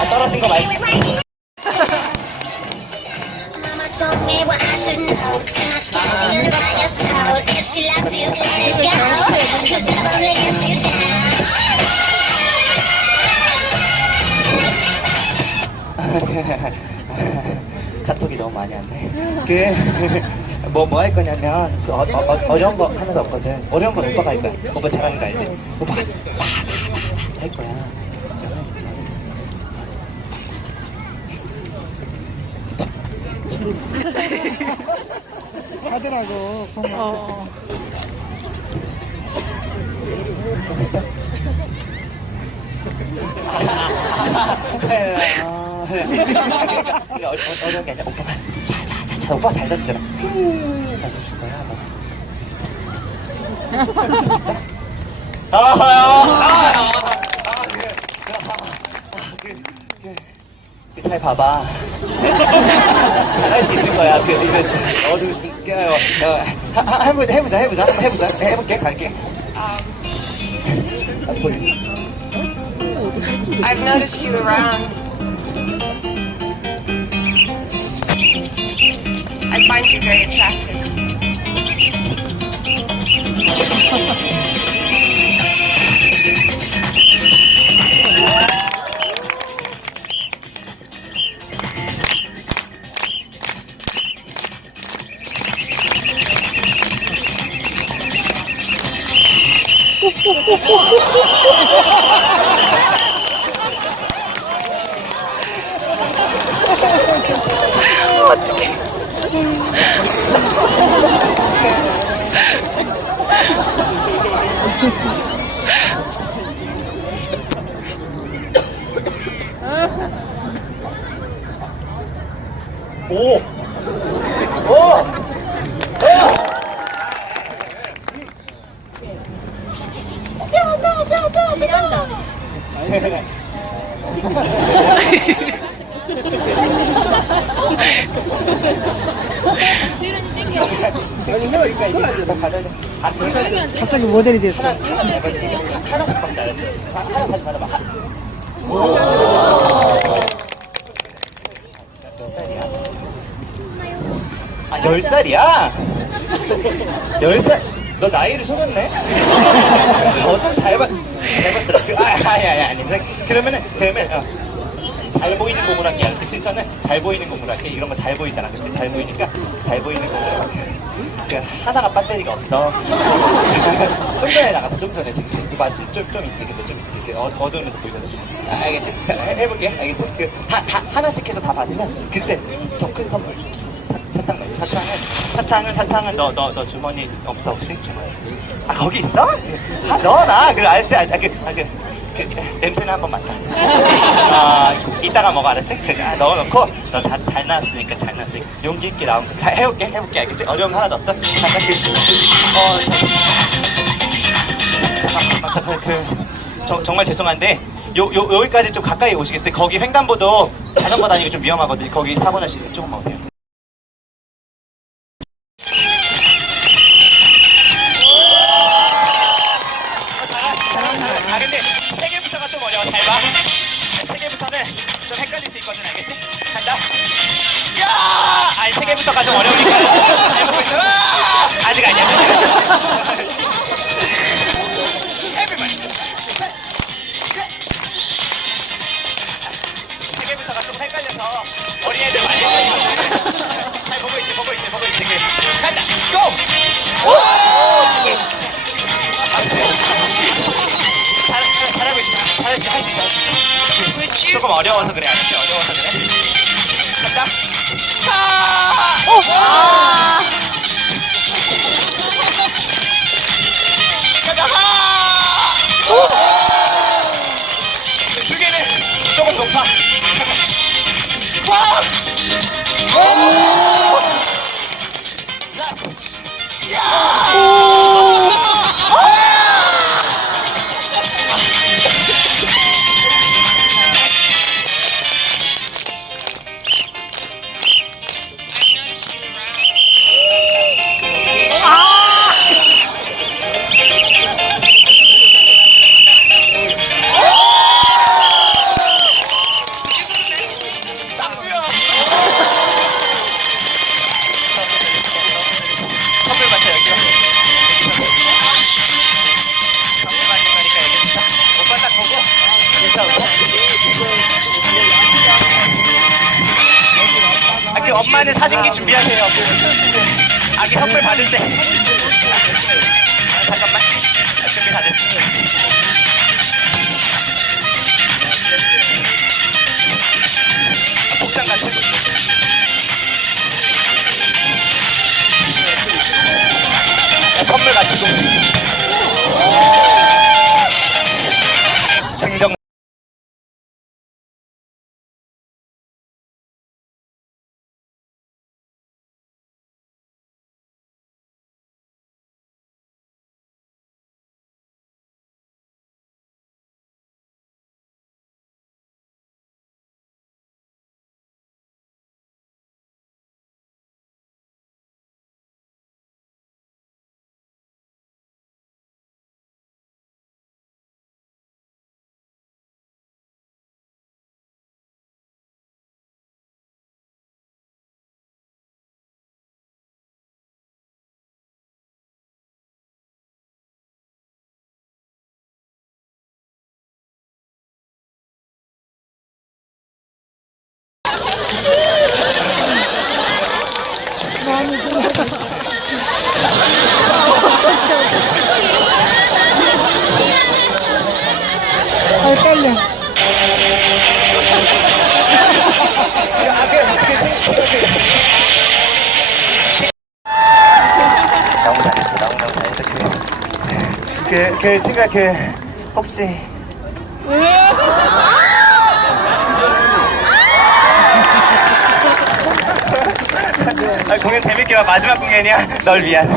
아, 떨어진 거 말고. 카톡이 너무 많이 왔네. 그, 뭐, 뭐 할 거냐면, 그 어, 어, 어, 어 려운 거 하나도 없거든. 어려운 건 오빠가 할 거야. 오빠 잘하는 거 알지? 오빠가 다, 다, 다, 다 할 거야. 하더라고. 고마워. 됐어? 어, 어, 어려운 게 아니라 오빠가 자, 자, 오빠가 잘 던지잖아. 던져줄 거야, 너. 아, 그, 그, 아, 그, 그, 그, 잘 봐봐. 잘할 수 있을 거야. 그, 이거, 어, 좀, 그, 어, 어, 하- 하- 해보자, 해보자, 해보자. 해볼게, 갈게. 아, 보이. I've noticed you around. I find you very attractive. おおなんだ。 갑자기 모델이 됐어. 하나씩 받자, 하나 다시 받아봐. 하- 몇 살이야? 아, 열 살이야? 열 살? 너 나이를 속였네? 어떻게 잘 봤, 잘 봤더라. 그, 아, 아니, 아니, 아니. 그러면은, 그러면, 어, 잘 보이는 공을 할게. 알았지? 실전은 잘 보이는 공을 할게. 이런 거 잘 보이잖아. 그치? 잘 보이니까 잘 보이는 공을 할게. 그, 하나가 배터리가 없어. 좀 전에 나갔어, 좀 전에 지금. 이거 맞지? 좀, 좀 있지, 근데 좀 있지. 그 어, 어두우면서 보이거든. 아, 알겠지? 해, 해볼게, 알겠지? 그, 다, 다, 하나씩 해서 다 받으면, 그때 더 큰 선물 줄게. 사, 사탕 말고 사탕은, 사탕은, 사탕은 너, 너, 너 주머니 없어, 혹시? 주머니. 아, 거기 있어? 그, 아, 넣어놔. 그래, 알지, 알지. 아, 그, 아, 그, 그, 그 냄새는 한번 맡아. 아, 이따가 먹어, 알았지? 그, 아, 넣어놓고, 너 잘, 잘 나왔으니까, 잘 나왔으니 까. 용기 있게 나온 거. 가- 해볼게, 해볼게, 알겠지? 어려운 거 하나 더 써. 잠깐, 그, 어, 잠깐만, 잠깐, 그, 저, 정말 죄송한데, 요, 요, 여기까지 좀 가까이 오시겠어요? 거기 횡단보도 자전거 다니기 좀 위험하거든요. 거기 사고 날수 있으면 조금만 오세요. 좀 헷갈릴 수 있거든 알겠지? 간다. 야! 아니 세 개부터가 좀 어려우니까. 잘 보고 있어. 아! 아직 아니야. Everybody. 세 개부터가 좀 헷갈려서 어. 어려워서 그래. 알았지? 어려워서 그래. 간다. 하! 간다. 하! 두 개는 조금 높아. 와! 자. 엄마는 사진기 준비하세요. 그 아기 선물 받을 때. 아, 잠깐만. 아, 준비 다 됐어. 복장 갖추고. 아, 떨려. 너무 잘했어, 너무 너무 잘했어. 그, 그, 그 친구가 그 혹시 아, 공연 재밌게 봐. 마지막 공연이야. 널 위한.